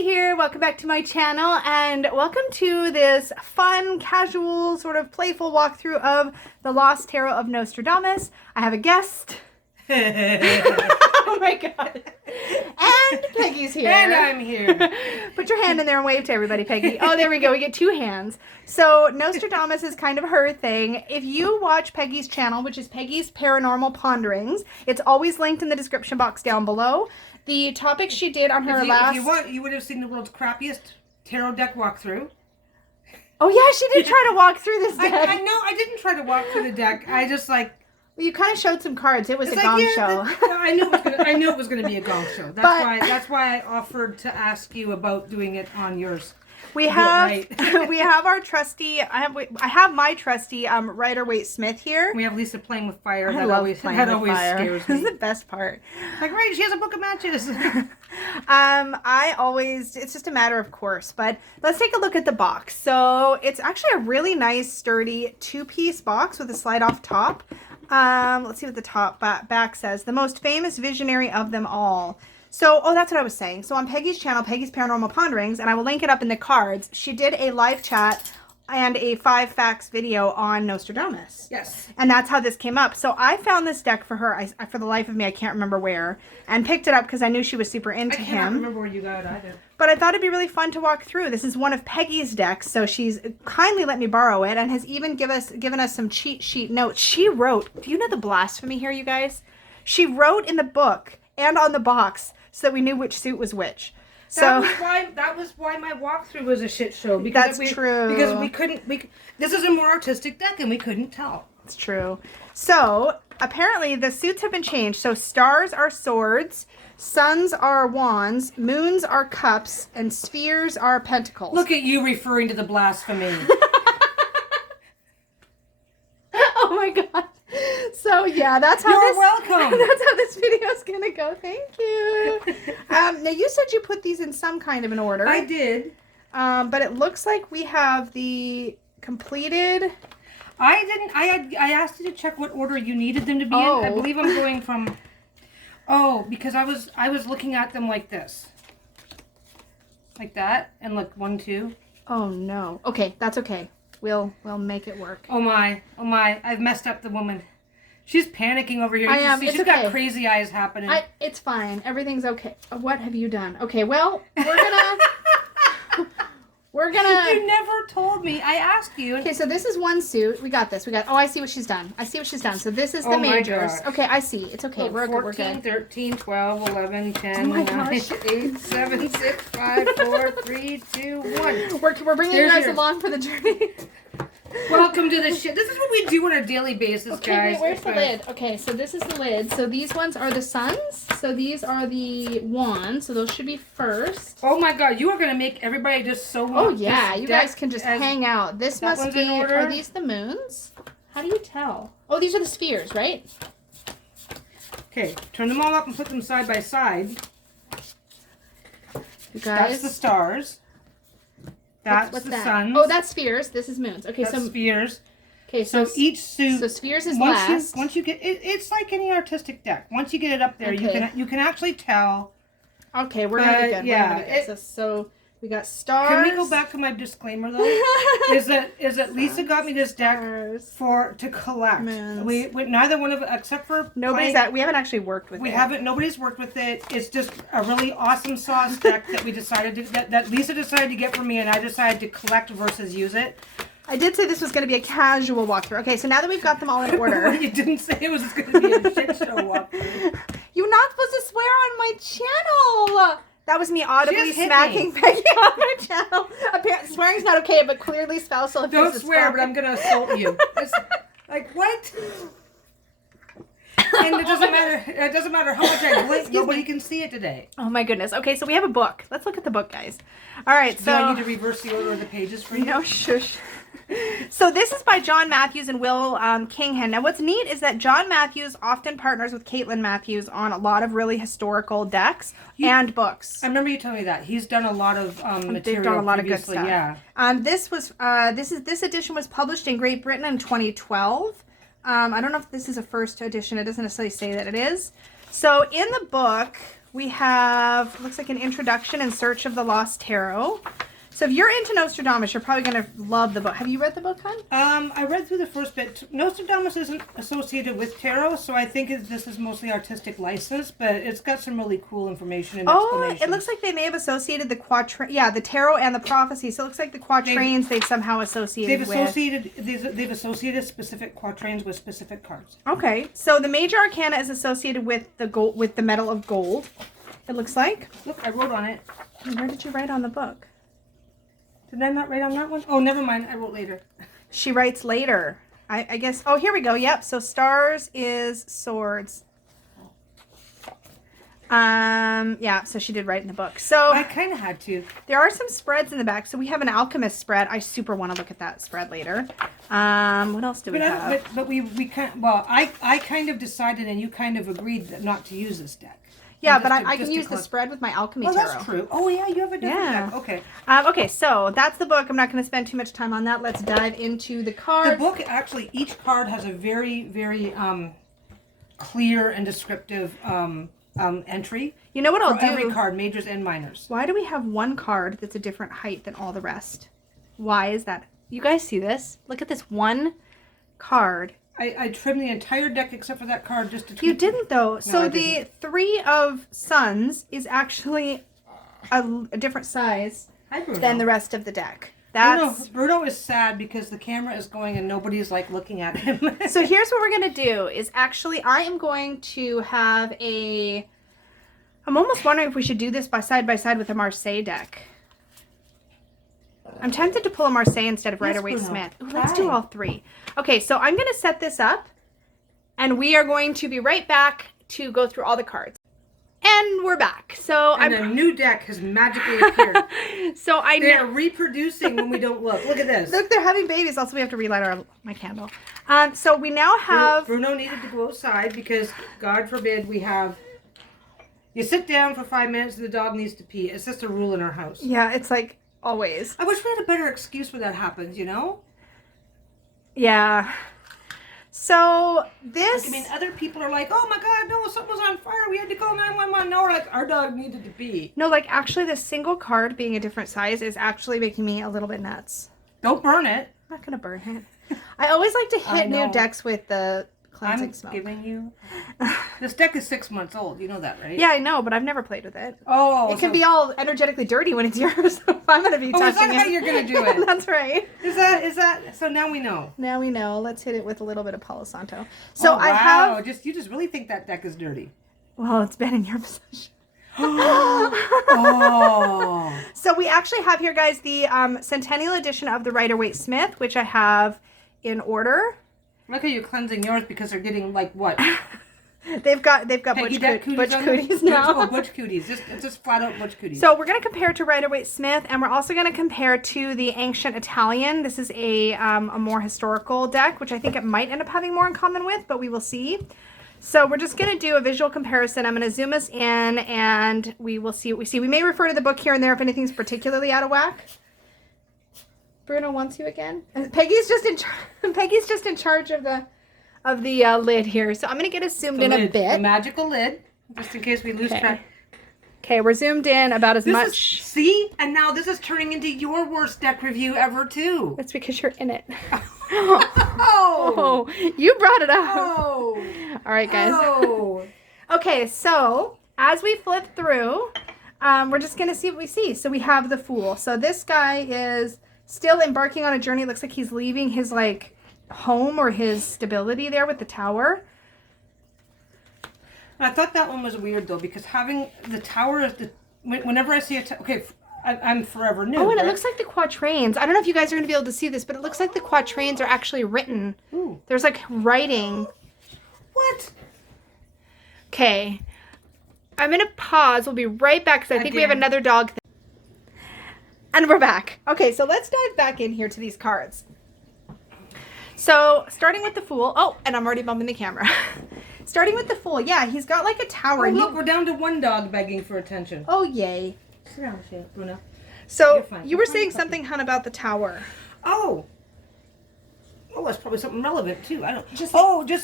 Peggy here. Welcome back to my channel and welcome to this fun, casual, sort of playful walkthrough of the Lost Tarot of Nostradamus. I have a guest. Oh my god. And Peggy's here. And I'm here. Put your hand in there and wave to everybody, Peggy. Oh, there we go. We get two hands. So Nostradamus is kind of her thing. If you watch Peggy's channel, which is Peggy's Paranormal Ponderings, it's always linked in the description box down below. The topic she did on her last... If you would have seen the world's crappiest tarot deck walkthrough. Oh yeah, she did try to walk through this deck. I know, I didn't try to walk through the deck. I just like... Well, you kind of showed some cards. It was a gong show. I knew it was gonna be a gong show. That's why I offered to ask you about doing it on yours. We have we have our trusty. I have my trusty Rider-Waite Smith here. We have Lisa playing with fire. That always scares me. This is the best part. Like, right, she has a book of matches. It's just a matter of course. But let's take a look at the box. So it's actually a really nice, sturdy two-piece box with a slide-off top. Let's see what the top back says. The most famous visionary of them all. So, that's what I was saying. So on Peggy's channel, Peggy's Paranormal Ponderings, and I will link it up in the cards, she did a live chat and a 5 facts video on Nostradamus. Yes. And that's how this came up. So I found this deck for her, for the life of me, I can't remember where, and picked it up because I knew she was super into him. I can't remember where you got it either. But I thought it'd be really fun to walk through. This is one of Peggy's decks, so she's kindly let me borrow it and has even given us some cheat sheet notes. She wrote, do you know the blasphemy here, you guys? She wrote in the book and on the box so that we knew which suit was which. So that was why my walkthrough was a shit show. Because that's true. Because this is a more artistic deck and we couldn't tell. It's true. So apparently the suits have been changed. So stars are swords, suns are wands, moons are cups, and spheres are pentacles. Look at you referring to the blasphemy. Oh my god. So yeah, that's how You're welcome. That's how this video is gonna go. Thank you. Now you said you put these in some kind of an order. I did. But it looks like we have the completed. I didn't. I asked you to check what order you needed them to be in. I believe I'm going from. Oh, because I was looking at them like this, like that, and look 1, 2. Oh no. Okay, that's okay. We'll make it work. Oh my. I've messed up the woman. She's panicking over here. I am. She's got crazy eyes happening. It's fine. Everything's okay. What have you done? Okay, well, we're gonna... You never told me. I asked you. Okay, so this is one suit. We got this. Oh, I see what she's done. So this is the majors. Okay, I see. It's okay. We're 14, 13, 12, 11, 10, oh my 9, gosh. 8, 7, 6, 5, 4, 3, 2, 1. We're bringing you guys along for the journey. Welcome to the shit. This is what we do on a daily basis, guys. Wait, where's the lid? Okay, so this is the lid. So these ones are the suns. So these are the wands. So those should be first. Oh my god, you are going to make everybody just so... Oh yeah, you guys can just hang out. This must be... Are these the moons? How do you tell? Oh, these are the spheres, right? Okay, turn them all up and put them side by side. You guys... That's the stars. That's what's the that? suns. Oh, that's spheres. This is moons. Okay, that's spheres. Okay, so each suit. So spheres is last. Once you get it's like any artistic deck. Once you get it up there, you can actually tell. Okay, we're gonna be good. Yeah. So we got stars. Can we go back to my disclaimer though? is that Lisa got me this deck to collect. Moons. We neither one of except for we haven't actually worked with it. Nobody's worked with it. It's just a really awesome sauce deck that we decided that Lisa decided to get for me, and I decided to collect versus use it. I did say this was going to be a casual walkthrough. Okay, so now that we've got them all in order. You didn't say it was going to be a shit show walkthrough. You're not supposed to swear on my channel. That was me audibly smacking Peggy on my channel. Apparently, swearing's not okay, but clearly spousal abuse. Don't swear, but I'm going to assault you. It's like, what? And it doesn't matter. It doesn't matter how much I blink. Nobody can see it today. Oh my goodness. Okay, so we have a book. Let's look at the book, guys. All right. So do I need to reverse the order of the pages for you? No, shush. So this is by John Matthews and Will Kinghan. Now what's neat is that John Matthews often partners with Caitlin Matthews on a lot of really historical decks and books. I remember you telling me that. He's done a lot of material. They've done a lot of good stuff. Yeah. This edition was published in Great Britain in 2012. I don't know if this is a first edition. It doesn't necessarily say that it is. So in the book, we have, looks like an introduction in search of the Lost Tarot. So if you're into Nostradamus, you're probably going to love the book. Have you read the book, hon? I read through the first bit. Nostradamus isn't associated with tarot, so I think this is mostly artistic license, but it's got some really cool information and explanations. It looks like they may have associated the the tarot and the prophecy. So it looks like the quatrains they've somehow associated They've associated specific quatrains with specific cards. Okay, so the major arcana is associated with the gold, with the metal of gold. It looks like. Look, I wrote on it. Where did you write on the book? Did I not write on that one? Oh, never mind. I wrote later. She writes later. I guess. Oh, here we go. Yep. So stars is swords. Yeah. So she did write in the book. So I kind of had to. There are some spreads in the back. So we have an alchemist spread. I super want to look at that spread later. What else do we have? But we kind. Well, I kind of decided, and you kind of agreed not to use this deck. Yeah, but I can use the spread with my alchemy tarot. Oh, that's true. Oh, yeah, you have a different deck. Okay. Okay, so that's the book. I'm not going to spend too much time on that. Let's dive into the cards. The book, actually, each card has a very, very clear and descriptive entry. You know what I'll do? Every card, majors and minors. Why do we have one card that's a different height than all the rest? Why is that? You guys see this? Look at this one card. I trimmed the entire deck except for that card just to tweak. You didn't, though. No, so the Three of Suns is actually a different size than the rest of the deck. Bruno is sad because the camera is going and nobody's like looking at him. So here's what we're going to do is actually I am going to have I'm almost wondering if we should do this side by side with a Marseille deck. I'm tempted to pull a Marseille instead of Rider-Waite-Smith. Let's do all three. Okay, so I'm going to set this up, and we are going to be right back to go through all the cards. And we're back. So a new deck has magically appeared. So they're reproducing when we don't look. Look at this. Look, they're having babies. Also, we have to relight my candle. So we now have... Bruno needed to go outside because, God forbid, we have... You sit down for 5 minutes and the dog needs to pee. It's just a rule in our house. Yeah, it's like... Always. I wish we had a better excuse when that happens, you know? Yeah. So this... Like, I mean, other people are like, oh my God, no, something was on fire. We had to call 911. No, we're like, our dog needed to pee. No, like, actually, the single card being a different size is actually making me a little bit nuts. Don't burn it. I'm not going to burn it. I always like to hit new decks with the cleansing smoke. Giving you... This deck is 6 months old. You know that, right? Yeah, I know, but I've never played with it. Oh. It can be all energetically dirty when it's yours. So if I'm going to be touching it. Is that how you're going to do it? That's right. Is that... So now we know. Now we know. Let's hit it with a little bit of Palo Santo. So wow. I have... You just really think that deck is dirty? Well, it's been in your possession. Oh. So we actually have here, guys, the Centennial Edition of the Rider-Waite-Smith, which I have in order. Look how you're cleansing yours because they're getting like what? They've got butch cooties now. Oh, butch cooties. Just flat out butch cooties. So we're going to compare to Rider-Waite-Smith, and we're also going to compare to the Ancient Italian. This is a more historical deck, which I think it might end up having more in common with, but we will see. So we're just going to do a visual comparison. I'm going to zoom us in, and we will see what we see. We may refer to the book here and there if anything's particularly out of whack. Bruno wants you again. And Peggy's just in charge of the lid here. So I'm gonna get us zoomed in a bit. The magical lid, just in case we lose track. Okay, we're zoomed in about as much. See, and now this is turning into your worst deck review ever too. That's because you're in it. Oh, you brought it up. Oh, all right, guys. Oh. Okay, so as we flip through, we're just gonna see what we see. So we have the Fool. So this guy is still embarking on a journey. It looks like he's leaving his like home or his stability there with the tower. I thought that one was weird though because having the tower is whenever I see I'm forever new. Oh, and it looks like the quatrains. I don't know if you guys are going to be able to see this, but it looks like the quatrains are actually written. Ooh. There's like writing. What? Okay. I'm going to pause. We'll be right back because I think we have another dog thing. And we're back. Okay, so let's dive back in here to these cards. So, starting with the Fool. Oh, and I'm already bumping the camera. Starting with the Fool. Yeah, he's got like a tower. Oh, look, we're down to one dog begging for attention. Oh, yay. Sit down, Bruno. So, you were saying something, hon, about the tower. Oh. Oh, that's probably something relevant too. I don't. Just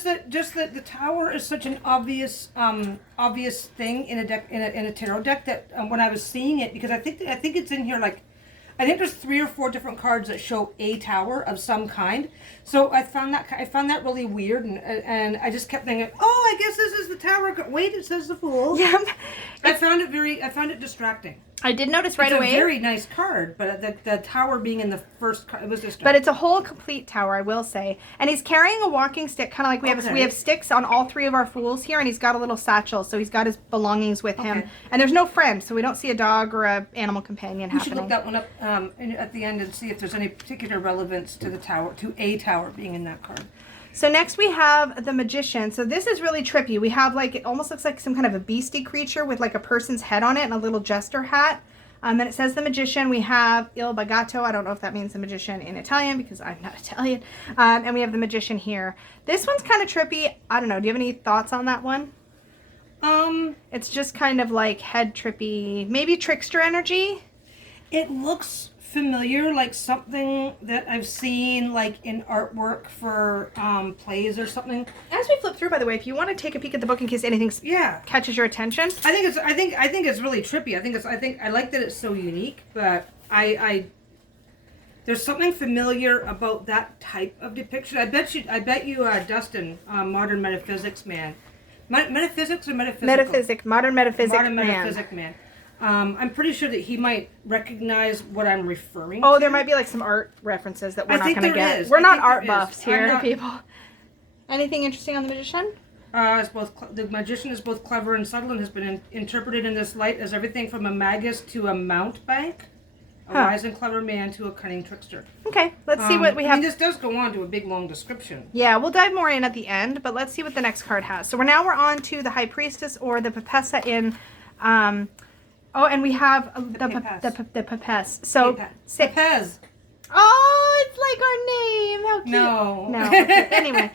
that the tower is such an obvious thing in a deck in a tarot deck that when I was seeing it, because I think it's in here like. I think there's 3 or 4 different cards that show a tower of some kind. So I found that really weird, and I just kept thinking, oh, I guess this is the tower. Wait, it says the Fool. Yeah. I found it distracting. I did notice right away. away. It's a very nice card, but the tower being in the first card, it was distracting. But it's a whole complete tower, I will say. And he's carrying a walking stick, kind of like we have sticks on all 3 of our Fools here, and he's got a little satchel, so he's got his belongings with him. And there's no friend, so we don't see a dog or a animal companion happening. You should look that one up at the end and see if there's any particular relevance to the tower, to a tower being in that card. So next we have the Magician. So this is really trippy. We have like, it almost looks like some kind of a beastie creature with like a person's head on it and a little jester hat. And it says the Magician. We have Il Bagato. I don't know if that means the magician in Italian because I'm not Italian. And we have the Magician here. This one's kind of trippy. I don't know. Do you have any thoughts on that one? It's just kind of like head trippy, maybe trickster energy. It looks familiar, like something that I've seen like in artwork for plays or something. As we flip through, by the way, if you want to take a peek at the book in case anything catches your attention. I think it's really trippy. I like that it's so unique, but there's something familiar about that type of depiction. I bet you Dustin, Modern Metaphysics Man. Metaphysics or metaphysical? Modern Metaphysic Man. I'm pretty sure that he might recognize what I'm referring to. Oh, there might be like some art references that we're not going to get. We're not art buffs here, people. Anything interesting on the Magician? The Magician is both clever and subtle and has been interpreted in this light as everything from a magus to a mountebank, a wise and clever man to a cunning trickster. Okay, let's see what we have. This does go on to a big, long description. Yeah, we'll dive more in at the end, but let's see what the next card has. So we're on to the High Priestess or the Papessa in... and we have the Papess. So... Papez. Oh, it's like our name. How cute. No. Okay. Anyway.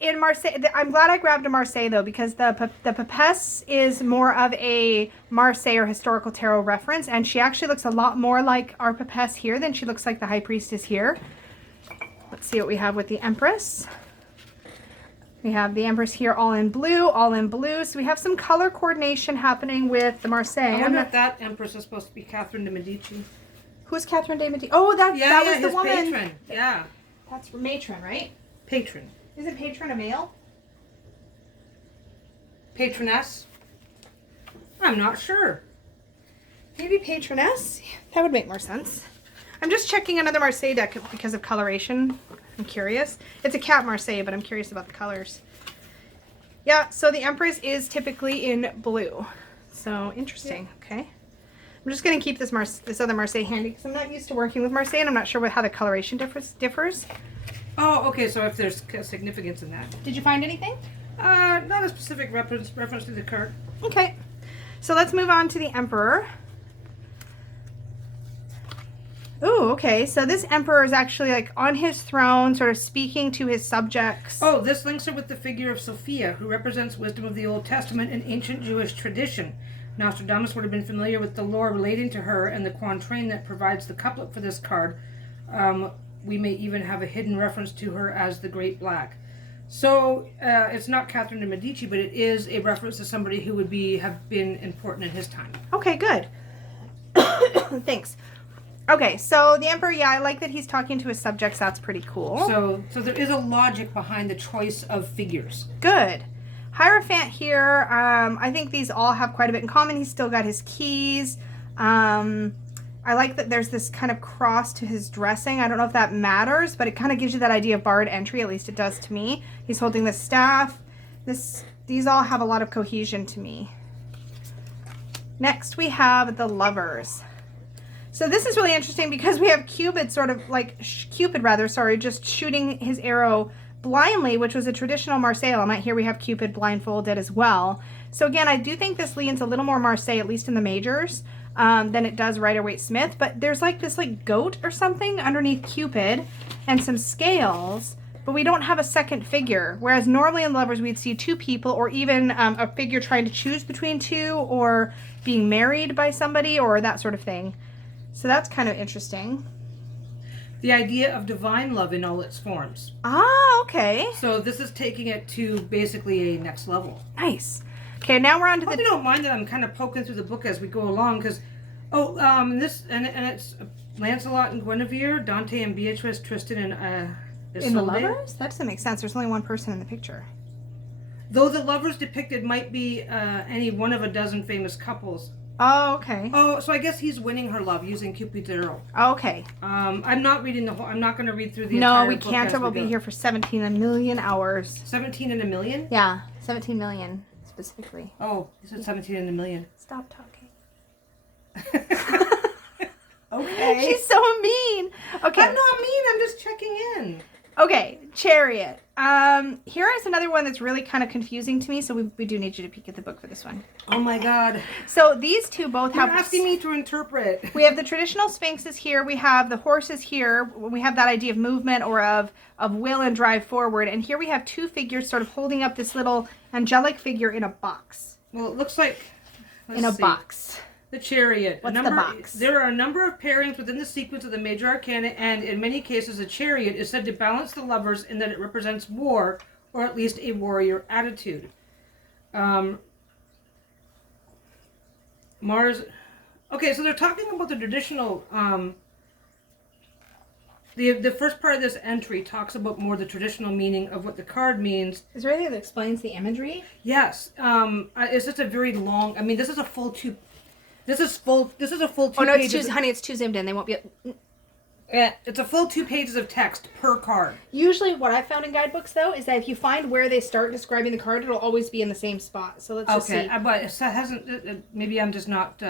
In Marseille, I'm glad I grabbed a Marseille though, because the Papesse is more of a Marseille or historical tarot reference, and she actually looks a lot more like our Papesse here than she looks like the High Priestess here. Let's see what we have with the Empress. We have the Empress here all in blue. So we have some color coordination happening with the Marseille. I wonder if that Empress is supposed to be Catherine de Medici. Who's Catherine de Medici? Oh, that was the woman. Patron. Yeah. That's matron, right? Patron. Isn't patron a male? Patroness? I'm not sure. Maybe patroness? That would make more sense. I'm just checking another Marseille deck because of coloration. I'm curious. It's a cat Marseille, but I'm curious about the colors. Yeah, so the Empress is typically in blue. So, interesting. Okay. I'm just going to keep this other Marseille handy because I'm not used to working with Marseille and I'm not sure how the coloration differs. Oh, okay, so if there's significance in that. Did you find anything? Not a specific reference to the card. Okay. So let's move on to the Emperor. Ooh, okay. So this Emperor is actually like on his throne, sort of speaking to his subjects. Oh, this links her with the figure of Sophia, who represents wisdom of the Old Testament and ancient Jewish tradition. Nostradamus would have been familiar with the lore relating to her and the quatrain that provides the couplet for this card. We may even have a hidden reference to her as the Great Black. So it's not Catherine de Medici, but it is a reference to somebody who would have been important in his time. Okay, good. Thanks. Okay, so the Emperor, yeah, I like that he's talking to his subjects. That's pretty cool. So there is a logic behind the choice of figures. Good. Hierophant here, I think these all have quite a bit in common. He's still got his keys. I like that there's this kind of cross to his dressing. I don't know if that matters, but it kind of gives you that idea of barred entry. At least it does to me. He's holding the staff. These all have a lot of cohesion to me. Next, we have the Lovers. So this is really interesting because we have Cupid just shooting his arrow blindly, which was a traditional Marseille element. Here we have Cupid blindfolded as well. So again, I do think this leans a little more Marseille, at least in the majors, than it does Rider-Waite-Smith. But there's like this goat or something underneath Cupid and some scales, but we don't have a second figure. Whereas normally in Lovers we'd see two people, or even a figure trying to choose between two, or being married by somebody, or that sort of thing. So that's kind of interesting. the idea of divine love in all its forms. Ah, okay. So this is taking it to basically a next level. Nice. Okay, now we're on to I hope you don't mind that I'm kind of poking through the book as we go along, because this and it's Lancelot and Guinevere, Dante and Beatrice, Tristan and in Isolde. the lovers? That doesn't make sense. There's only one person in the picture. Though the lovers depicted might be any one of a dozen famous couples. Oh, okay. Oh, so I guess he's winning her love using Cupid's arrow. Okay. I'm not reading the whole. I'm not going to read through the No, entire we book can't. as Or we'll be go. here for 17 million hours. 17 in a million? Yeah, 17 million specifically. Oh, you said 17 in a million. Stop talking. Okay. She's so mean. Okay. I'm not mean. I'm just checking in. Okay, Chariot. Here is another one that's really kind of confusing to me, so we do need you to peek at the book for this one. Oh my God. So these two both You're have... asking me to interpret. We have the traditional sphinxes here. We have the horses here. We have that idea of movement or of will and drive forward. And here we have two figures sort of holding up this little angelic figure in a box. Well, it looks like... In a box. The Chariot. What's the box? There are a number of pairings within the sequence of the major arcana, and in many cases, a chariot is said to balance the lovers in that it represents war, or at least a warrior attitude. Mars. Okay, so they're talking about the traditional. The first part of this entry talks about more the traditional meaning of what the card means. Is there anything that explains the imagery? Yes. It's just a very long. I mean, this is a full two. This is a full 2 Oh no, pages. it's too, honey, it's too zoomed in. They won't be... It's a full 2 pages of text per card. Usually what I found in guidebooks, though, is that if you find where they start describing the card, it'll always be in the same spot. So let's just see. Okay, but it hasn't... maybe I'm just not...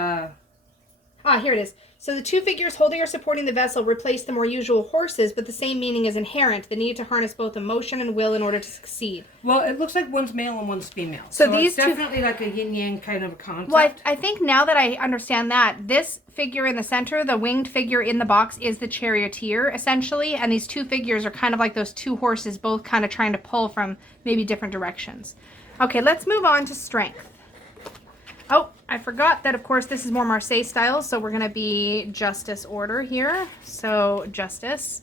Ah, here it is. So the two figures holding or supporting the vessel replace the more usual horses, but the same meaning is inherent, the need to harness both emotion and will in order to succeed. Well, it looks like one's male and one's female. So these it's two... definitely like a yin-yang kind of a concept. Well, I think now that I understand that, this figure in the center, the winged figure in the box, is the charioteer, essentially, and these two figures are kind of like those two horses, both kind of trying to pull from maybe different directions. Okay, let's move on to strength. Oh, I forgot that, of course, this is more Marseille style, so we're going to be justice order here. So, justice.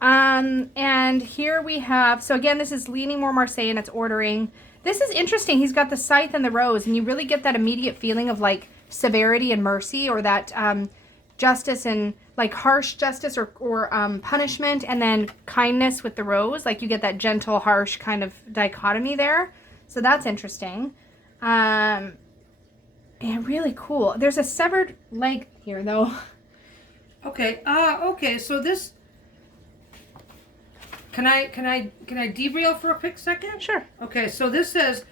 And here we have, so again, this is leaning more Marseille and it's ordering. This is interesting. He's got the scythe and the rose, and you really get that immediate feeling of, like, severity and mercy, or that justice and, like, harsh justice or punishment, and then kindness with the rose. Like, you get that gentle, harsh kind of dichotomy there. So that's interesting. And really cool. There's a severed leg here, though. Okay. Okay. So this. Can I derail for a quick second? Sure. Okay. So this says,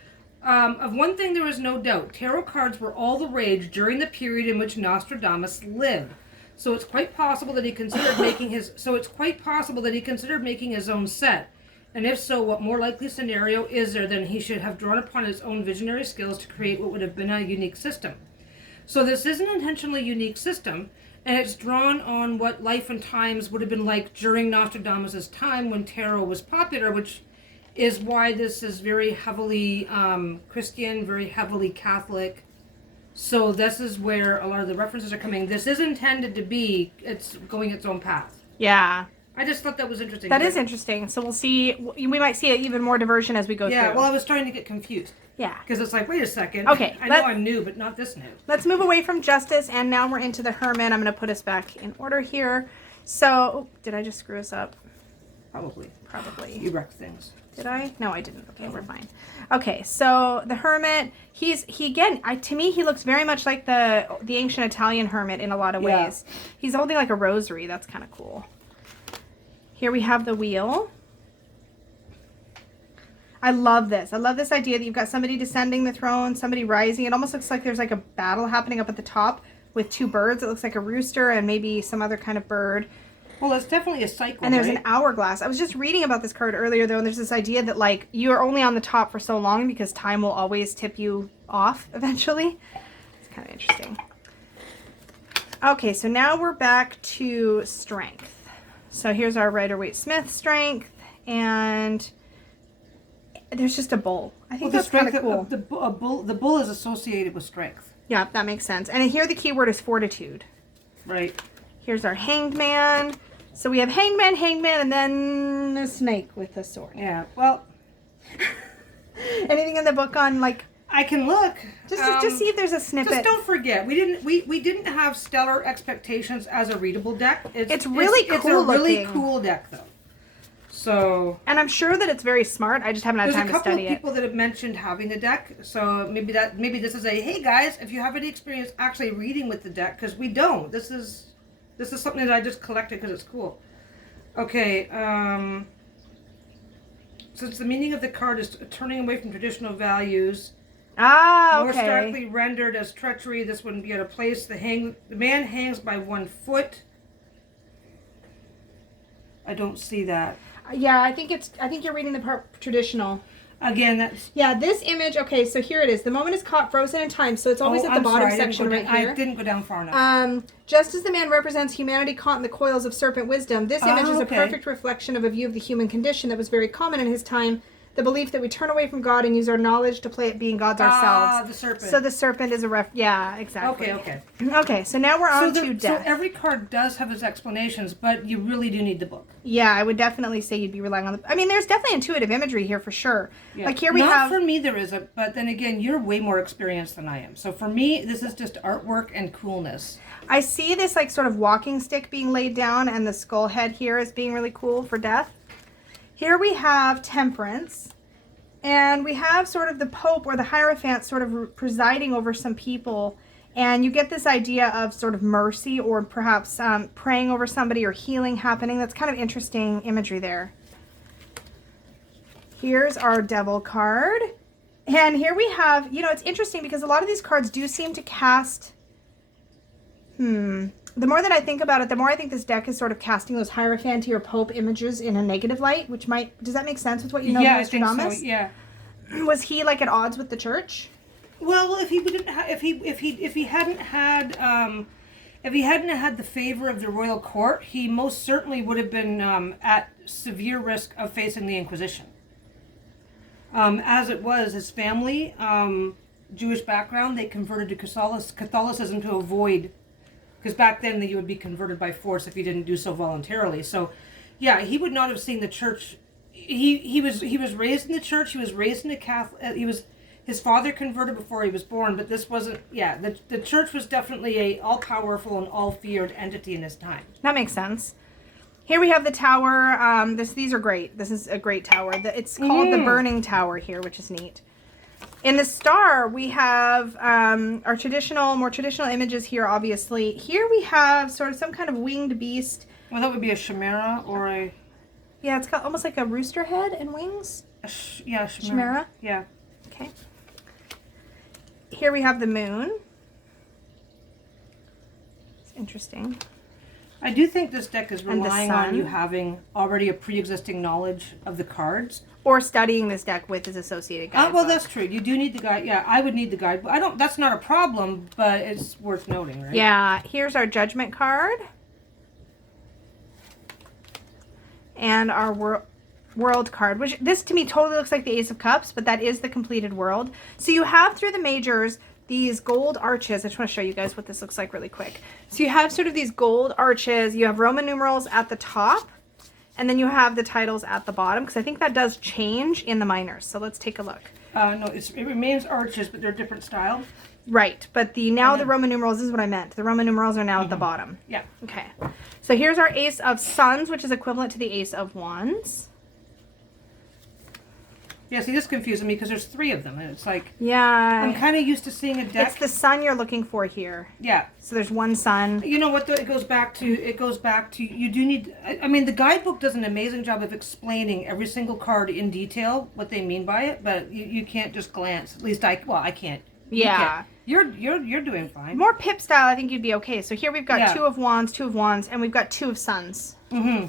of one thing there is no doubt: tarot cards were all the rage during the period in which Nostradamus lived. So it's quite possible that he considered making his. So it's quite possible that he considered making his own set. And if so, what more likely scenario is there than he should have drawn upon his own visionary skills to create what would have been a unique system? So this is an intentionally unique system, and it's drawn on what life and times would have been like during Nostradamus' time when tarot was popular, which is why this is very heavily Christian, very heavily Catholic. So this is where a lot of the references are coming. This is intended to be, it's going its own path. Yeah. I just thought that was interesting. That is interesting. So we'll see. We might see even more diversion as we go through. Yeah, well, I was starting to get confused. Yeah. Because it's like, wait a second. Okay. I know I'm new, but not this new. Let's move away from justice, and now we're into the hermit. I'm going to put us back in order here. So, oh, did I just screw us up? Probably. Probably. You wrecked things. Did I? No, I didn't. Okay, we're fine. Okay, so the hermit, he again, to me, he looks very much like the ancient Italian hermit in a lot of ways. Yeah. He's holding like a rosary. That's kind of cool. Here we have the wheel. I love this. I love this idea that you've got somebody descending the throne, somebody rising. It almost looks like there's like a battle happening up at the top with two birds. It looks like a rooster and maybe some other kind of bird. Well, it's definitely a cycle, and there's an hourglass. I was just reading about this card earlier, though, and there's this idea that, like, you are only on the top for so long because time will always tip you off eventually. It's kind of interesting. Okay, so now we're back to strength. So here's our Rider-Waite-Smith strength, and there's just a bull. I think that's kind of cool. The bull is associated with strength. Yeah, that makes sense. And here the key word is fortitude. Right. Here's our Hanged Man. So we have hangman, and then a snake with a sword. Yeah. Well, anything in the book on like? I can look. Just see if there's a snippet. Just don't forget, we didn't have stellar expectations as a readable deck. It's really cool. It's a really looking. cool deck, though. So. And I'm sure that it's very smart. I just haven't had time to study it. There's a couple of people that have mentioned having the deck, so maybe this is a hey guys, if you have any experience actually reading with the deck, because we don't. This is something that I just collected because it's cool. Okay. Since the meaning of the card is turning away from traditional values. Ah, okay. More starkly rendered as treachery, this wouldn't be at a place. The man hangs by 1 foot. I don't see that. Yeah, I think you're reading the part traditional. Again, that's... Yeah, this image, okay, so here it is. The moment is caught, frozen in time, so it's always at the bottom section right here. I didn't go down far enough. Just as the man represents humanity caught in the coils of serpent wisdom, this image is a perfect reflection of a view of the human condition that was very common in his time. The belief that we turn away from God and use our knowledge to play at being gods ourselves. Ah, the serpent. So the serpent is a yeah, exactly. Okay. Okay, so now we're on to death. So every card does have its explanations, but you really do need the book. Yeah, I would definitely say you'd be relying on the... I mean, there's definitely intuitive imagery here for sure. Yeah. Like here we have... Not for me there isn't, but then again, you're way more experienced than I am. So for me, this is just artwork and coolness. I see this like sort of walking stick being laid down and the skull head here is being really cool for death. Here we have temperance. And we have sort of the Pope or the Hierophant sort of presiding over some people. And you get this idea of sort of mercy or perhaps praying over somebody or healing happening. That's kind of interesting imagery there. Here's our Devil card. And here we have, you know, it's interesting because a lot of these cards do seem to cast... The more that I think about it, the more I think this deck is sort of casting those Hierophant or Pope images in a negative light, which might... Does that make sense with what you know of Nostradamus? I think so, yeah. Was he like at odds with the church? Well, if he didn't, if he hadn't had the favor of the royal court, he most certainly would have been at severe risk of facing the Inquisition. As it was, his family, Jewish background, they converted to Catholicism to avoid, because back then you would be converted by force if you didn't do so voluntarily. So, yeah, he would not have seen the church. He was raised in the church. He was raised in a Catholic. His father converted before he was born, but this wasn't. Yeah, the church was definitely a all powerful and all feared entity in his time. That makes sense. Here we have the tower. These are great. This is a great tower. It's called the Burning Tower here, which is neat. In the star, we have our more traditional images here, obviously. Here we have sort of some kind of winged beast. Well, that would be a chimera or a... Yeah, it's got almost like a rooster head and wings. Yeah, chimera. Yeah. Okay. Here we have the moon. It's interesting. I do think this deck is relying on you having already a pre-existing knowledge of the cards. Or studying this deck with its associated guidebook. Well, that's true. You do need the guide. Yeah, I would need the guidebook. That's not a problem, but it's worth noting, right? Yeah. Here's our Judgment card. And our World card, which this to me totally looks like the Ace of Cups, but that is the completed world. So you have through the majors these gold arches. I just want to show you guys what this looks like really quick. So you have sort of these gold arches. You have Roman numerals at the top, and then you have the titles at the bottom, because I think that does change in the minors. So let's take a look. No, it remains arches, but they're different style. Right, but the Roman numerals, this is what I meant. The Roman numerals are now at the bottom. Yeah. Okay. So here's our Ace of Sons, which is equivalent to the Ace of Wands. Yeah, see, this confuses me because there's 3 of them, and it's like... Yeah. I'm kind of used to seeing a deck. It's the sun you're looking for here. Yeah. So there's one sun. You know what, though? It goes back to, you do need... I mean, the guidebook does an amazing job of explaining every single card in detail, what they mean by it, but you can't just glance. At least I can't. Yeah. You're doing fine. More pip style, I think you'd be okay. So here we've got 2 of Wands, 2 of Wands, and we've got 2 of Suns. Mm-hmm.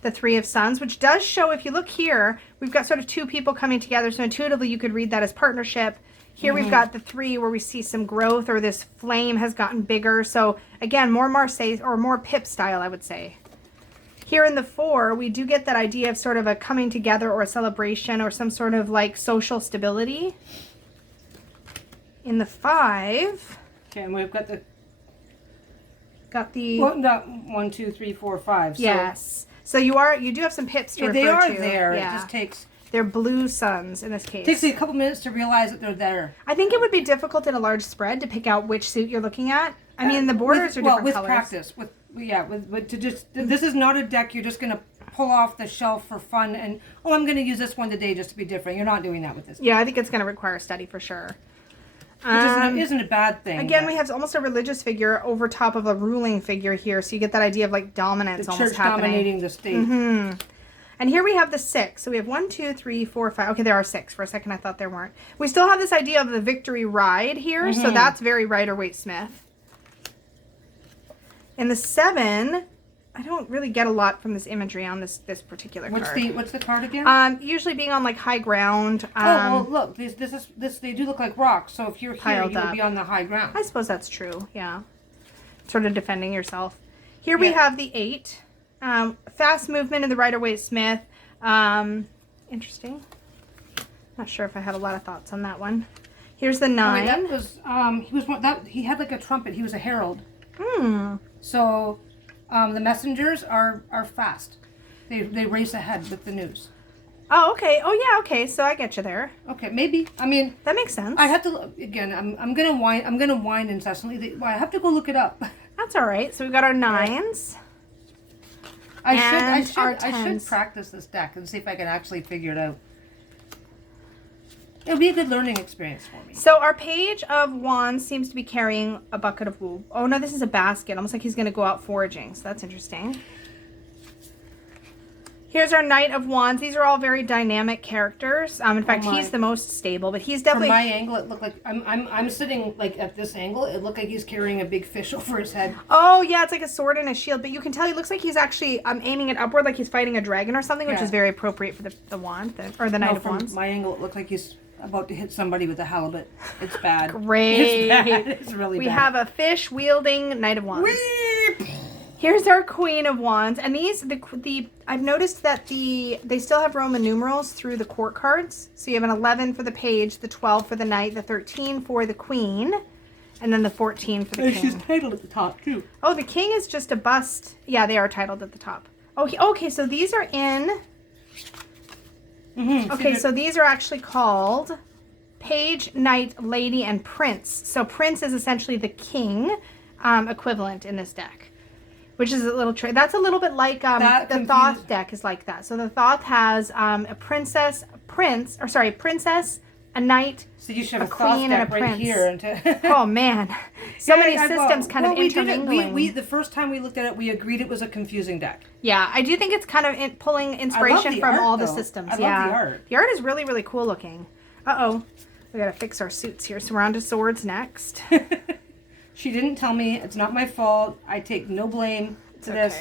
The 3 of Suns, which does show, if you look here, we've got sort of 2 people coming together. So intuitively, you could read that as partnership. Here we've got the 3 where we see some growth, or this flame has gotten bigger. So again, more Marseille or more pip style, I would say. Here in the 4, we do get that idea of sort of a coming together or a celebration or some sort of like social stability. In the 5... Okay, and we've got Got the... Well, not 1, 2, 3, 4, 5. So yes. So you do have some pips to refer they are to. there. Yeah. It just takes... They're blue suns in this case. It takes me a couple minutes to realize that they're there. I think it would be difficult in a large spread to pick out which suit you're looking at. I mean, the borders are different with colors. Practice. This is not a deck you're just going to pull off the shelf for fun and, oh, I'm going to use this one today just to be different. You're not doing that with this. Yeah, I think it's going to require study for sure. Which isn't a bad thing. Again, we have almost a religious figure over top of a ruling figure here, so you get that idea of like dominance the almost church happening. dominating the state. Mm-hmm. And here we have the 6. So we have 1, 2, 3, 4, 5. Okay, there are 6. For a second, I thought there weren't. We still have this idea of the victory ride here, so that's very Rider-Waite-Smith. In the 7, I don't really get a lot from this imagery on this particular card. What's the card again? Usually being on like high ground. Well, look, this they do look like rocks. So if you're here, you would be on the high ground. I suppose that's true. Yeah, sort of defending yourself. Here we have the 8. Fast movement in the Rider-Waite-Smith. Interesting. Not sure if I have a lot of thoughts on that one. Here's the 9. That was he had like a trumpet. He was a herald. So the messengers are fast. They race ahead with the news. Oh, okay. Oh, yeah. Okay. So I get you there. Okay, maybe. I mean, that makes sense. I have to again. I'm gonna whine incessantly. I have to go look it up. That's all right. So we've got our 9s. I should practice this deck and see if I can actually figure it out. It'll be a good learning experience for me. So our Page of Wands seems to be carrying a bucket of wool. Oh no, this is a basket. Almost like he's going to go out foraging. So that's interesting. Here's our Knight of Wands. These are all very dynamic characters. In fact, he's the most stable, but he's definitely... From my angle, it looked like... I'm sitting, like, at this angle. It looked like he's carrying a big fish over his head. Oh, yeah, it's like a sword and a shield, but you can tell he looks like he's actually aiming it upward, like he's fighting a dragon or something, which is very appropriate for the wand, or the Knight of Wands. From my angle, it looked like he's about to hit somebody with a halibut. It's bad. Great. It's bad. It's really bad. We have a fish-wielding Knight of Wands. Here's our Queen of Wands, and these I've noticed that they still have Roman numerals through the court cards. So you have an 11 for the page, the 12 for the knight, the 13 for the queen, and then the 14 for the king. She's titled at the top too. Oh, the king is just a bust. Yeah, they are titled at the top. Oh, okay, so these are in. Okay, so these are actually called Page, Knight, Lady, and Prince. So Prince is essentially the king equivalent in this deck. Which is a little trick. That's a little bit like the Thoth deck is like that. So the Thoth has a princess, a knight, so you should have a queen, and a prince. Here oh man, so many systems kind of intermingling. We the first time we looked at it, we agreed it was a confusing deck. Yeah, I do think it's kind of pulling inspiration from all the systems. I love the art. The art is really, really cool looking. We gotta fix our suits here. So we're on to swords next. She didn't tell me. It's not my fault. I take no blame for this.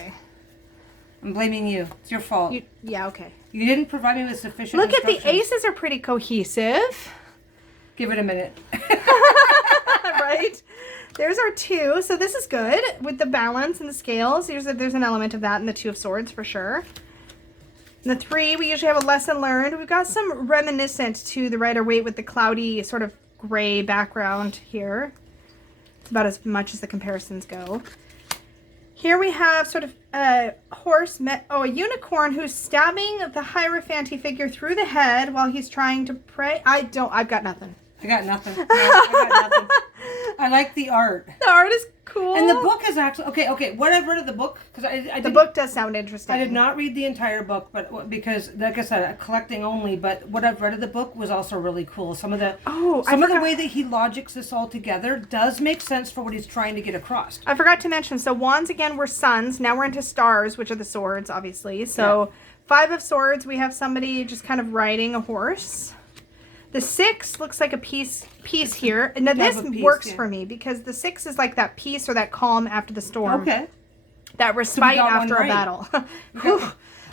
I'm blaming you. It's your fault. Okay. You didn't provide me with sufficient Look at the aces are pretty cohesive. Give it a minute. Right? There's our 2. So this is good with the balance and the scales. There's an element of that in the 2 of swords for sure. And the 3, we usually have a lesson learned. We've got some reminiscent to the Rider-Waite with the cloudy sort of gray background here. About as much as the comparisons go. Here we have sort of a a unicorn who's stabbing the Hierophant figure through the head while he's trying to pray. I've got nothing. I got nothing. No, I got nothing. I like the art. The art is cool. And the book is actually okay. What I've read of the book, because the book does sound interesting. I did not read the entire book, but because, like I said, collecting only. But what I've read of the book was also really cool. Some of the way that he logics this all together does make sense for what he's trying to get across. I forgot to mention. So wands again were suns. Now we're into stars, which are the swords, obviously. So 5 of swords. We have somebody just kind of riding a horse. The 6 looks like a peace here. Now this works for me because the 6 is like that peace or that calm after the storm. Okay. That respite after a battle.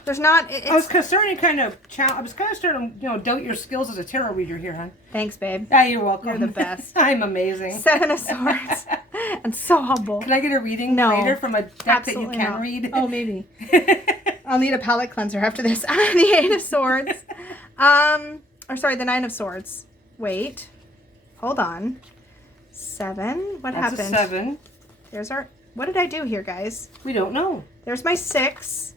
There's not... I was starting to doubt your skills as a tarot reader here, hon. Thanks, babe. Yeah, you're welcome. You're the best. I'm amazing. 7 of swords. And so humble. Can I get a reading later from a deck that you can read? Oh, maybe. I'll need a palate cleanser after this. The 8 of swords. The 9 of swords. Wait. Hold on. 7. What happened? That's a 7. There's our... What did I do here, guys? We don't know. There's my 6.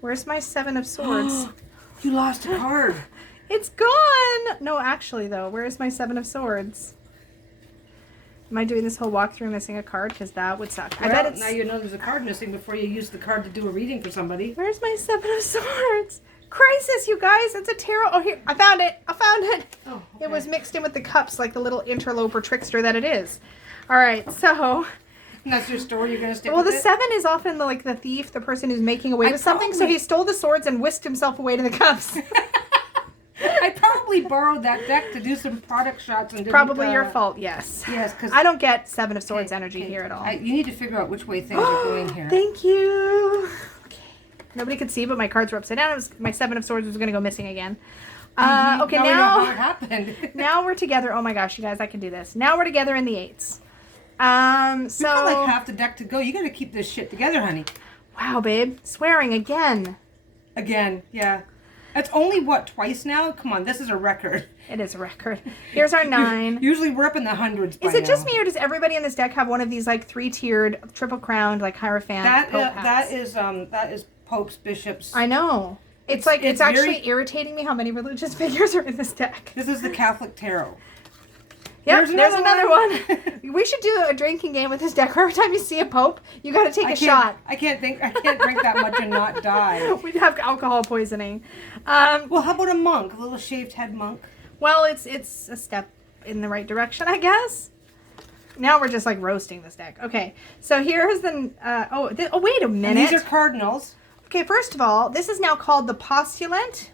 Where's my 7 of Swords? You lost a card. It's gone! No, actually, though. Where's my 7 of Swords? Am I doing this whole walkthrough missing a card? Because that would suck. Well, I bet it's... now you know there's a card missing before you use the card to do a reading for somebody. Where's my 7 of Swords? Crisis, you guys! It's a tarot. Oh, here. I found it. I found it. Oh, okay. It was mixed in with the cups like the little interloper trickster that it is. All right, so... And that's your story? You're going to stick Well, with the it? 7 is often the thief, the person who's making away with something. So he stole the swords and whisked himself away to the cups. I probably borrowed that deck to do some product shots and didn't, Probably your fault, yes. Yes, because I don't get 7 of Swords energy here at all. You need to figure out which way things are going here. Thank you. Okay. Nobody could see, but my cards were upside down. My 7 of Swords was going to go missing again. Okay, now we know how it happened. now we're together. Oh my gosh, you guys, I can do this. Now we're together in the 8s. We've got like half the deck to go. You got to keep this shit together, honey. Wow, babe. Swearing again. Again, yeah. That's only, what, twice now? Come on, this is a record. It is a record. Here's our 9. Usually we're up in the hundreds by Is it just now. me, or does everybody in this deck have one of these, like, 3-tiered, triple-crowned, like, Hierophant Pope hats? That is popes, bishops. I know. It's actually irritating me how many religious figures are in this deck. This is the Catholic Tarot. Yep, there's another one. We should do a drinking game with this deck. Every time you see a pope, you got to take a shot. I can't drink that much and not die. We'd have alcohol poisoning. Well, how about a monk? A little shaved head monk? Well, it's a step in the right direction, I guess. Now we're just like roasting this deck. Okay, so here's the... wait a minute. And these are cardinals. Okay, first of all, this is now called the postulant,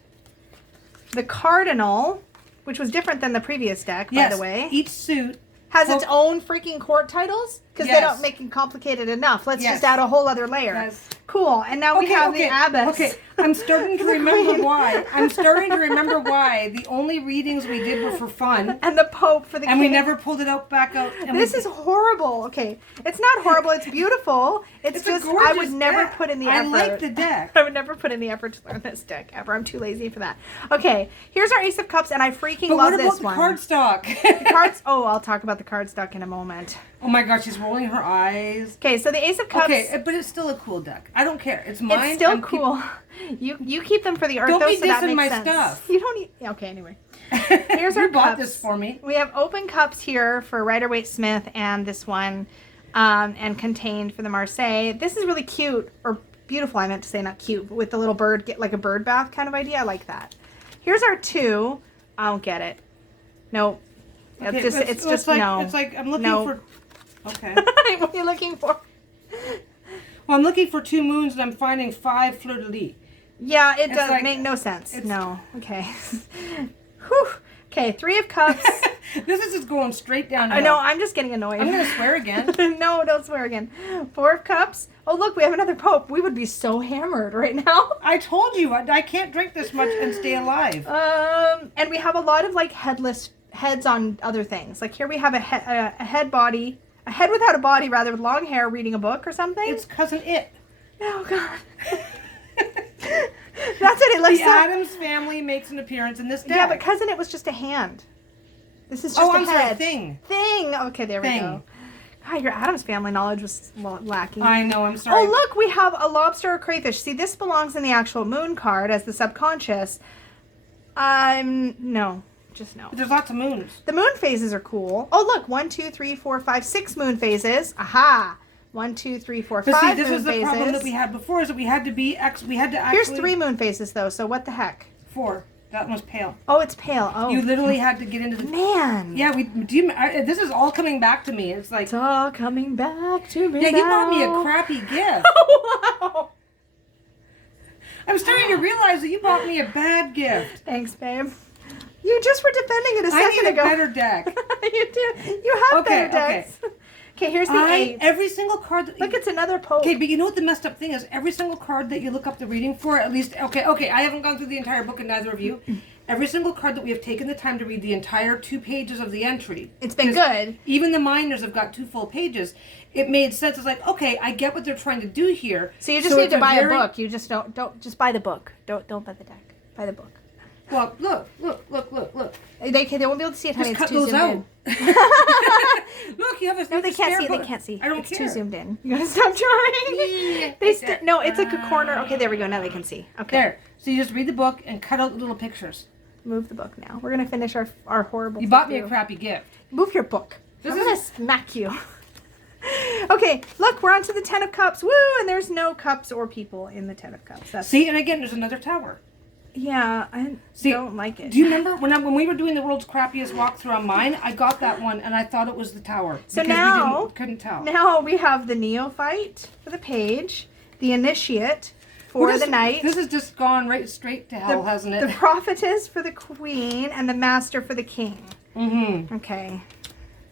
the cardinal, which was different than the previous deck, by the way. Each suit has its own freaking court titles because they don't make it complicated enough. Let's just add a whole other layer. Yes. Cool. And now we have the abbess. Okay, I'm starting to remember why. I'm starting to remember why the only readings we did were for fun. And the Pope for the And king. we never pulled it back out. This is horrible. Okay, it's not horrible. It's beautiful. It's just I would never put in the effort. I like the deck. I would never put in the effort to learn this deck ever. I'm too lazy for that. Okay, here's our Ace of Cups, and I freaking love this one. What about the cardstock? The cards. Oh, I'll talk about the cardstock in a moment. Oh my gosh, she's rolling her eyes. Okay, so the Ace of Cups. Okay, but it's still a cool deck. I don't care. It's mine. It's still cool. You keep them for the Earth. Don't be so that dissing makes my sense. stuff. You don't need. Okay, anyway. Here's our You bought cups. this for me. We have open cups here for Rider-Waite-Smith and this one, and contained for the Marseille. This is really cute, or beautiful. I meant to say not cute, but with the little bird, get like a bird bath kind of idea. I like that. Here's our 2. I don't get it. Nope. Okay, it's just like, no. It's like I'm looking for. Okay. What are you looking for? Well, I'm looking for 2 moons and I'm finding 5 fleur-de-lis. Yeah, it does like, make no sense. No. Okay. Whew. Okay, 3 of Cups. This is just going straight down. I know, I'm just getting annoyed. I'm going to swear again. No, don't swear again. 4 of Cups. Oh, look, we have another Pope. We would be so hammered right now. I told you, I can't drink this much and stay alive. And we have a lot of, like, heads on other things. Like, here we have a head without a body, rather, with long hair, reading a book or something. It's Cousin It. Oh, God. That's what it looks The like. Addams family makes an appearance in this deck. Yeah, but Cousin It was just a hand. This is just a I'm sorry, head. thing. Thing. Okay, there we go. God, your Addams family knowledge was lacking. I know, I'm sorry. Oh, look, we have a lobster or crayfish. See, this belongs in the actual moon card as the subconscious. No. Just no. But there's lots of moons. The moon phases are cool. Oh, look. 1, 2, 3, 4, 5, 6 moon phases. Aha. 1, 2, 3, 4, 5 but see, moon this phases. was the problem that we had before, is that we had to actually... Here's 3 moon phases, though, so what the heck? 4. That one's pale. Oh, it's pale. Oh. You literally had to get into the... Man. Yeah, this is all coming back to me. It's like... It's all coming back to me Yeah, now. you bought me a crappy gift. Oh, wow. I'm starting to realize that you bought me a bad gift. Thanks, babe. You just were defending it a second I need ago. a better deck. You do. You have better decks. Okay, here's the 8. Every single card that... Look, it's another Pope. Okay, but you know what the messed up thing is? Every single card that you look up the reading for, at least... Okay, I haven't gone through the entire book and neither of you. Every single card that we have taken the time to read the entire 2 pages of the entry. It's been good. Even the minors have got 2 full pages. It made sense. It's like, okay, I get what they're trying to do here. So you just need to buy a book. You just don't just buy the book. Don't buy the deck. Buy the book. Well, look. They won't be able to see it, honey. Just cut It's too those zoomed out. in. Look, you have a No, they can't see it. book. They can't see. I don't it's care. too zoomed in. You gotta stop trying. No, it's like a corner. Okay, there we go. Now they can see. Okay. There. So you just read the book and cut out the little pictures. Move the book now. We're gonna finish our horrible. You bought me a crappy gift. Move your book. This I'm gonna smack you. Okay, look, we're on to the Ten of Cups. Woo! And there's no cups or people in the Ten of Cups. See, and again, there's another tower. Yeah, I don't like it. Do you remember when we were doing the world's crappiest walkthrough on mine? I got that one, and I thought it was the tower. So because now, we couldn't tell. Now we have the Neophyte for the page, the Initiate for the Knight. This has just gone right straight to hell, hasn't it? The Prophetess for the Queen, and the Master for the King. Mm-hmm. Okay.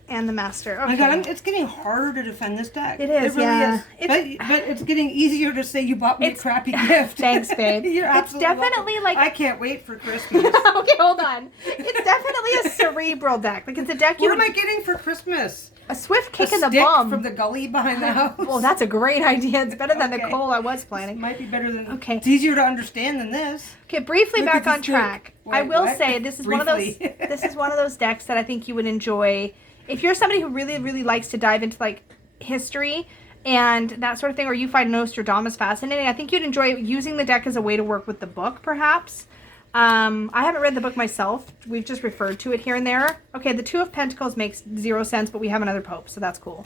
And the Master. Okay. My God, it's getting harder to defend this deck. It is, really is. But it's getting easier to say you bought me a crappy gift. Thanks, babe. You're absolutely definitely welcome. like... I can't wait for Christmas. Okay, hold on. It's definitely a cerebral deck. Like, it's a deck What am I getting for Christmas? A swift kick a in the stick bum. From the gully behind the house. Well, that's a great idea. It's better than the coal I was planning. This might be better than... Okay. It's easier to understand than this. Okay, briefly Look back at on the track. stick. I will What? say this is one of those this is one of those decks that I think you would enjoy if you're somebody who really, really likes to dive into like history and that sort of thing, or you find Nostradamus fascinating. I think you'd enjoy using the deck as a way to work with the book, perhaps. I haven't read the book myself. We've just referred to it here and there. Okay, the Two of Pentacles makes 0 sense, but we have another Pope, so that's cool.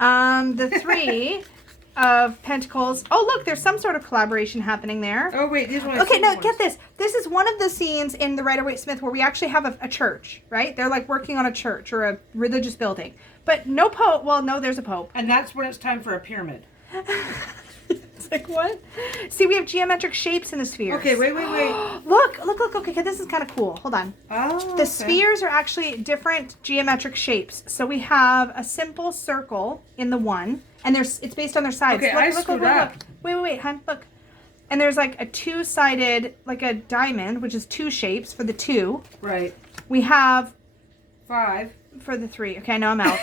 The Three of Pentacles. Oh, look, there's some sort of collaboration happening there. Oh, wait, these ones. Okay, no, get this. This is one of the scenes in the Rider-Waite-Smith where we actually have a church, right? They're like working on a church or a religious building. But no Pope. Well, no, there's a Pope. And that's when it's time for a pyramid. It's like, what? See, we have geometric shapes in the spheres. Okay, wait. Look. Okay, this is kind of cool. Hold on. Oh, The spheres are actually different geometric shapes. So we have a simple circle in the one, and it's based on their sides. Okay, Look. Wait, hon, look. And there's like a two-sided, like a diamond, which is two shapes for the two. Right. We have 5 for the 3. Okay, I know I'm out.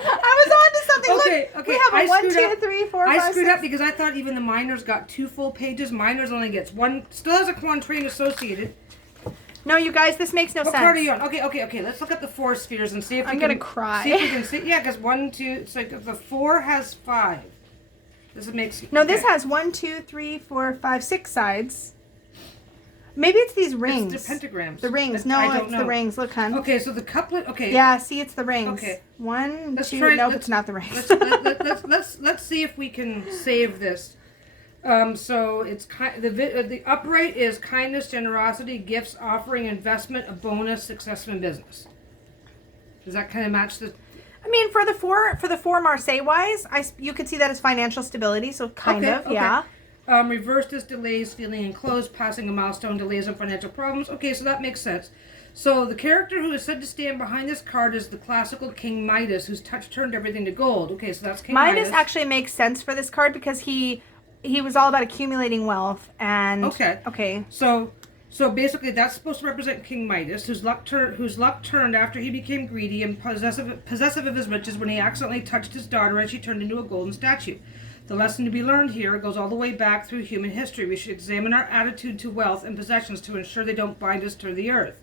I was on to something. Okay, Look, we have a 1, 2, 3, 4, 5, I screwed 6. up because I thought even the minors got 2 full pages. Minors only gets 1. Still has a quatrain associated. No, you guys, this makes no sense. What card are you on? Okay. Let's look at the 4 spheres and see if I'm we can... gonna cry. See if we can see... Yeah, because 1, 2... It's like if the 4 has 5. This makes... No, this has 1, 2, 3, 4, 5, 6 sides. Maybe it's these rings. It's the pentagrams. The rings. I No, don't it's know. the rings. Look, hun. Okay, so the couplet... Okay. Yeah, see, it's the rings. Okay. 1, Let's 2... try- Nope, let's- it's not the rings. Let's see if we can save this. So it's the upright is kindness, generosity, gifts, offering, investment, a bonus, success in business. Does that kind of match the? I mean, for the four Marseille wise, you could see that as financial stability. So kind of, Okay. yeah. Reversed is delays, feeling enclosed, passing a milestone, delays, and financial problems. Okay, so that makes sense. So the character who is said to stand behind this card is the classical King Midas, whose touch turned everything to gold. Okay, so that's King Midas. Midas actually makes sense for this card because he was all about accumulating wealth and okay. So basically, that's supposed to represent King Midas, whose luck turned after he became greedy and possessive of his riches when he accidentally touched his daughter and she turned into a golden statue. The lesson to be learned here goes all the way back through human history. We should examine our attitude to wealth and possessions to ensure they don't bind us to the earth.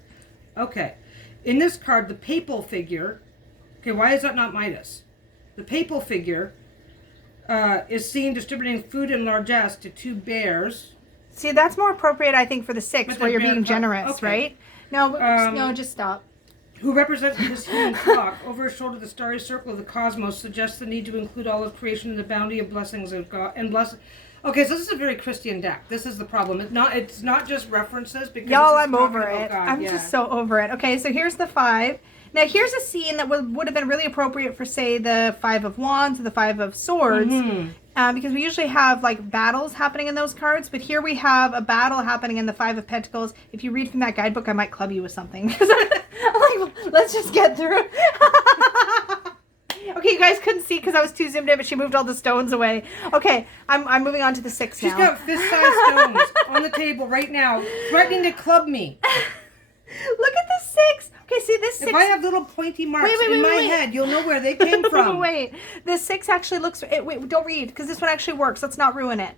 Okay. In this card, the papal figure... Okay, why is that not Midas? The papal figure is seen distributing food in largesse to 2 bears... See, that's more appropriate, I think, for the 6, where you're being generous, okay. right? No, just stop. Who represents his human flock. Over his shoulder, the starry circle of the cosmos suggests the need to include all of creation in the bounty of blessings of God and blessing. Okay, so this is a very Christian deck. This is the problem. It's not just references because Y'all, this is I'm over talking it. about God. I'm Yeah. just so over it. Okay, so here's the 5. Now, here's a scene that would have been really appropriate for, say, the 5 of Wands or the 5 of Swords. Because we usually have like battles happening in those cards, but here we have a battle happening in the 5 of Pentacles. If you read from that guidebook, I might club you with something. I'm like, let's just get through. Okay, you guys couldn't see because I was too zoomed in, but she moved all the stones away. Okay, I'm moving on to the 6 now. She's got fist-sized stones on the table right now, threatening to club me. Look at the 6. Okay, see this 6. If I have little pointy marks in my head, you'll know where they came from. Wait, this 6 actually looks. Wait, don't read because this one actually works. Let's not ruin it.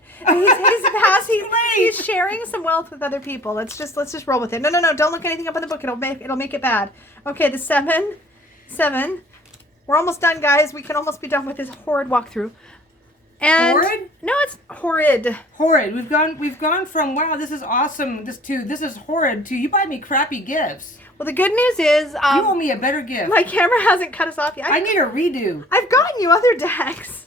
He's sharing some wealth with other people. Let's just roll with it. No, don't look anything up in the book. It'll make it bad. Okay, the 7. We're almost done, guys. We can almost be done with this horrid walkthrough. And horrid? No, it's horrid. Horrid. We've gone from wow, this is awesome. This is horrid to you buy me crappy gifts. Well, the good news is you owe me a better gift. My camera hasn't cut us off yet. I need a redo. I've gotten you other decks.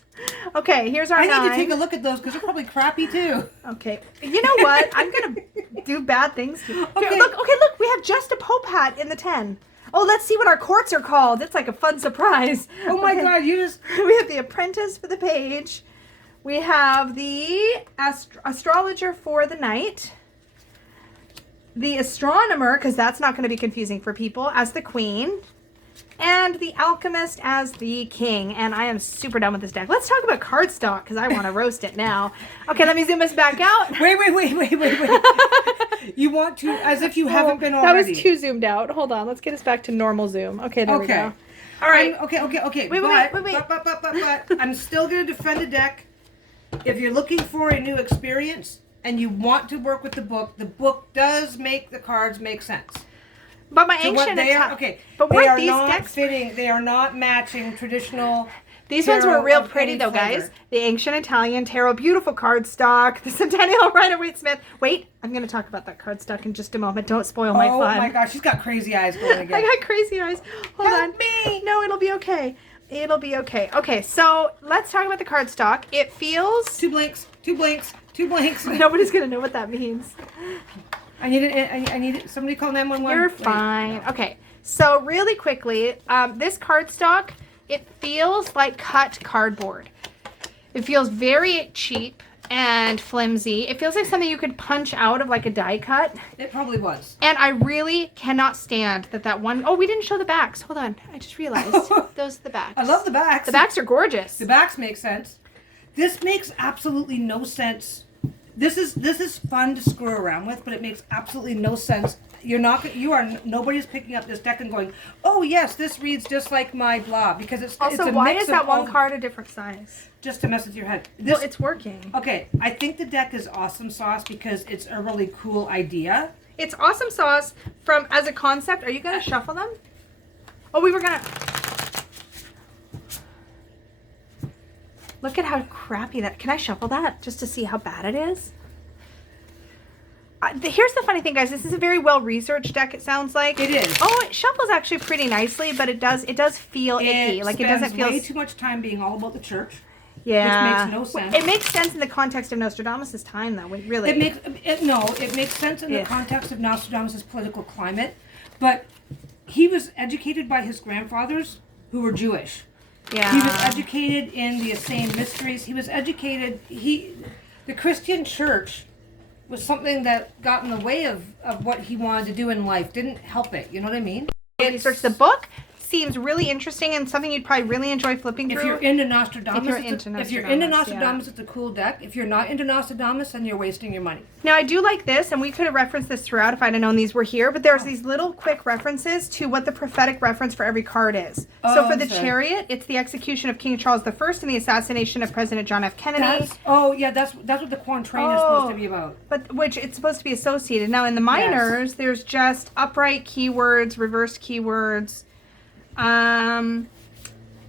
Okay, here's our 9. I need to take a look at those because they're probably crappy too. Okay, you know what? I'm gonna do bad things to you. Okay. Look, we have just a Pope hat in the 10. Oh, let's see what our courts are called. It's like a fun surprise. Oh my God, you just... We have the Apprentice for the page. We have the Astrologer for the Knight. The Astronomer, because that's not going to be confusing for people, as the Queen. And the Alchemist as the King. And I am super done with this deck. Let's talk about cardstock, because I want to roast it now. Okay, let me zoom us back out. Wait. You want to, as if you haven't been already. That was too zoomed out. Hold on, let's get us back to normal zoom. Okay, there we go. All right. Okay. Wait. But I'm still going to defend the deck. If you're looking for a new experience and you want to work with the book does make the cards make sense. But my ancient but weren't these decks fitting? They are not matching traditional. These ones were real pretty though, guys. The Ancient Italian Tarot, beautiful cardstock. The Centennial Rider-Waite-Smith. Wait, I'm going to talk about that cardstock in just a moment. Don't spoil my fun. Oh my gosh, she's got crazy eyes going again. I got crazy eyes. Hold on. Help me. No, it'll be okay. It'll be okay. Okay, so let's talk about the cardstock. It feels... Two blanks. Nobody's going to know what that means. I need it. Somebody call 911. You're fine. Okay, so really quickly, this cardstock, it feels like cut cardboard. It feels very cheap and flimsy. It feels like something you could punch out of like a die cut. It probably was. And I really cannot stand that one. Oh, we didn't show the backs. Hold on. I just realized. Those are the backs. I love the backs. The backs are gorgeous. The backs make sense. This makes absolutely no sense. This is fun to screw around with, but it makes absolutely no sense. Nobody's picking up this deck and going, oh yes, this reads just like my blah, because it's also, it's a why mix is that of one card a different size? Just to mess with your head. Well, it's working. Okay, I think the deck is awesome sauce because it's a really cool idea. It's awesome sauce as a concept. Are you gonna shuffle them? Oh, we were gonna. Look at how crappy that. Can I shuffle that just to see how bad it is? Here's the funny thing, guys. This is a very well-researched deck, it sounds like. It is. Oh, it shuffles actually pretty nicely, but it does feel icky. Like it doesn't feel... way too much time being all about the church. Yeah. Which makes no sense. It makes sense in the context of Nostradamus' time, though. Really. It makes sense in the context of Nostradamus' political climate, but he was educated by his grandfathers who were Jewish. Yeah. He was educated in the Essene mysteries. He was educated... The Christian church was something that got in the way of what he wanted to do in life. Didn't help it. You know what I mean? Research the book seems really interesting and something you'd probably really enjoy flipping through. If you're into Nostradamus, if you're into Nostradamus, it's a cool deck. If you're not into Nostradamus, then you're wasting your money. Now, I do like this, and we could have referenced this throughout if I'd have known these were here, but there's these little quick references to what the prophetic reference for every card is. So for the Chariot, it's the execution of King Charles I and the assassination of President John F. Kennedy. That's what the quatrain is supposed to be about. But which it's supposed to be associated. Now, in the minors, there's just upright keywords, reversed keywords.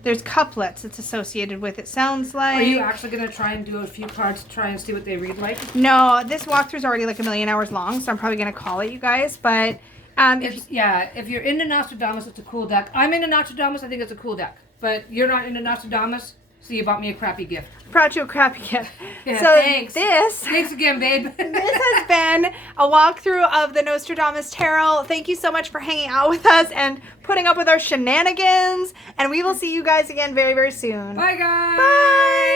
There's couplets it's associated with. It sounds like... Are you actually going to try and do a few cards to try and see what they read like? No, this walkthrough's already like 1,000,000 hours long, so I'm probably going to call it, you guys. But if you're into Nostradamus, it's a cool deck. I'm into Nostradamus, I think it's a cool deck. But you're not into Nostradamus, so you bought me a crappy gift. Brought you a crappy gift. Yeah, so thanks. Thanks again, babe. This has been a walkthrough of the Nostradamus Tarot. Thank you so much for hanging out with us and putting up with our shenanigans. And we will see you guys again very, very soon. Bye, guys. Bye.